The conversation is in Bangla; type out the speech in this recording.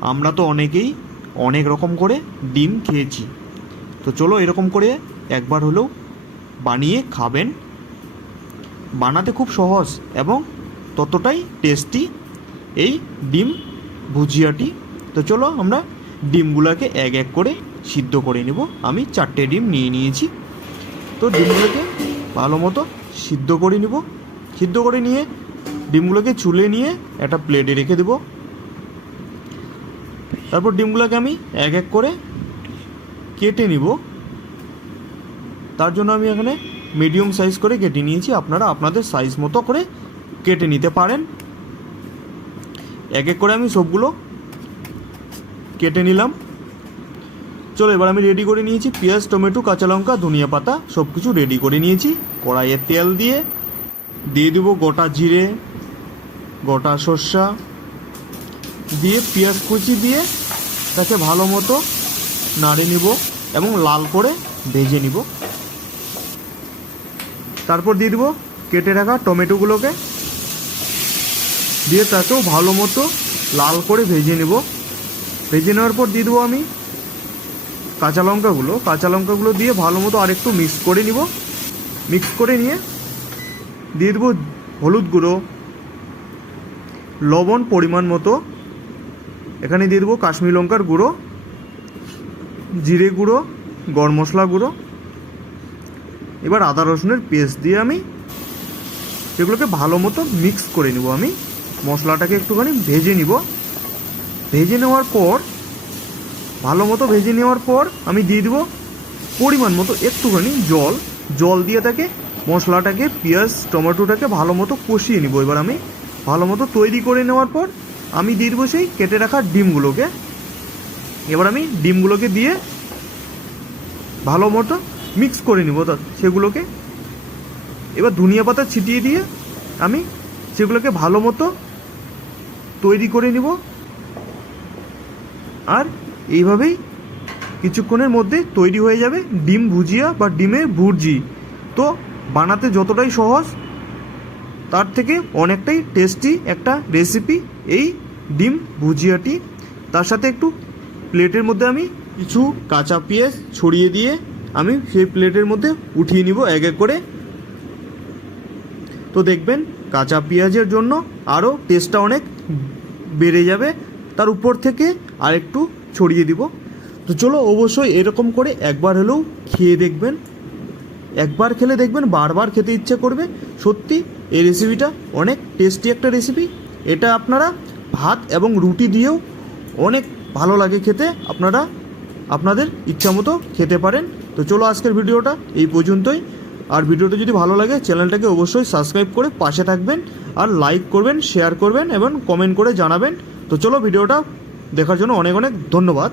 আমরা তো অনেকেই অনেক রকম করে ডিম খেয়েছি। তো চলো এরকম করে একবার হলেও বানিয়ে খাবেন। বানাতে খুব সহজ এবং ততটাই টেস্টি এই ডিম ভুজিয়াটি। তো চলো আমরা ডিমগুলোকে এক এক করে সিদ্ধ করে নেব। আমি চারটে ডিম নিয়ে নিয়েছি। তো ডিমগুলোকে ভালো মতো সিদ্ধ করে নিব। সিদ্ধ করে নিয়ে ডিমগুলোকে চুলে নিয়ে একটা প্লেটে রেখে দেব। তারপর ডিমগুলোকে আমি এক এক করে কেটে নিব। তার জন্য আমি এখানে মিডিয়াম সাইজ করে কেটে নিয়েছি। আপনারা আপনাদের সাইজ মতো করে কেটে নিতে পারেন। এক এক করে আমি সবগুলো কেটে নিলাম। চলো, এবার আমি রেডি করে নিয়েছি পেঁয়াজ, টমেটো, কাঁচা লঙ্কা, ধনিয়া পাতা সব কিছু রেডি করে নিয়েছি। কড়াইয়ে তেল দিয়ে দিয়ে দেবো গোটা জিরে, গোটা সর্ষা। দিয়ে পেঁয়াজ কুচি দিয়ে তাকে ভালো মতো নাড়ে নিব এবং লাল করে ভেজে নিব। তারপর দিয়ে দেবো কেটে রাখা টমেটোগুলোকে। দিয়ে তাকেও ভালো মতো লাল করে ভেজে নেব। ভেজে নেওয়ার পর দিয়ে দেবো আমি কাঁচা লঙ্কাগুলো। কাঁচা লঙ্কাগুলো দিয়ে ভালো মতো আরেকটু মিক্স করে নিব। মিক্স করে নিয়ে দিয়ে দেবো হলুদ গুঁড়ো, লবণ পরিমাণ মতো এখানে দিয়ে দেবো কাশ্মীর লঙ্কার গুঁড়ো, জিরে গুঁড়ো, গরম মশলা গুঁড়ো। এবার আদা রসুনের পেস্ট দিয়ে আমি এগুলোকে ভালো মতো মিক্স করে নিব আমি। মশলাটাকে একটুখানি ভেজে নিব। ভেজে নেওয়ার পর, ভালো মতো ভেজে নেওয়ার পর আমি দিয়ে দেবো পরিমাণ মতো একটুখানি জল। জল দিয়ে তাকে মশলাটাকে, পেঁয়াজ, টমেটোটাকে ভালো মতো কষিয়ে নিব। এবার আমি ভালো মতো তৈরি করে নেওয়ার পর আমি দিয়ে দেবো সেই কেটে রাখা ডিমগুলোকে। এবার আমি ডিমগুলোকে দিয়ে ভালো মতো মিক্স করে নিব তা- সেগুলোকে। এবার ধনিয়া পাতা ছিটিয়ে দিয়ে আমি সেগুলোকে ভালো মতো তৈরি করে নিব। আর এইভাবেই কিছুক্ষণের মধ্যে তৈরি হয়ে যাবে ডিম ভুজিয়া বা ডিমের ভুর্জি। তো বানাতে যতটাই সহজ তার থেকে অনেকটাই টেস্টি একটা রেসিপি এই ডিম ভুজিয়াটি। তার সাথে একটু প্লেটের মধ্যে আমি কিছু কাঁচা পেঁয়াজ ছড়িয়ে দিয়ে আমি সেই প্লেটের মধ্যে উঠিয়ে নিব এক এক করে। তো দেখবেন কাঁচা পেঁয়াজের জন্য আরও টেস্টটা অনেক বেড়ে যাবে। তার উপর থেকে আরেকটু ছড়িয়ে দিব। তো চলো অবশ্যই এরকম করে একবার হলেও খেয়ে দেখবেন। একবার খেলে দেখবেন বারবার খেতে ইচ্ছে করবে। সত্যি, এই রেসিপিটা অনেক টেস্টি একটা রেসিপি এটা আপনারা ভাত এবং রুটি দিয়েও অনেক ভালো লাগে খেতে। আপনারা আপনাদের ইচ্ছা মতো খেতে পারেন। তো চলো আজকের ভিডিওটা এই পর্যন্তই। আর ভিডিওটা যদি ভালো লাগে, চ্যানেলটাকে অবশ্যই সাবস্ক্রাইব করে পাশে থাকবেন আর লাইক করবেন শেয়ার করবেন এবং কমেন্ট করে জানাবেন। তো চলো ভিডিওটা দেখার জন্য অনেক অনেক ধন্যবাদ।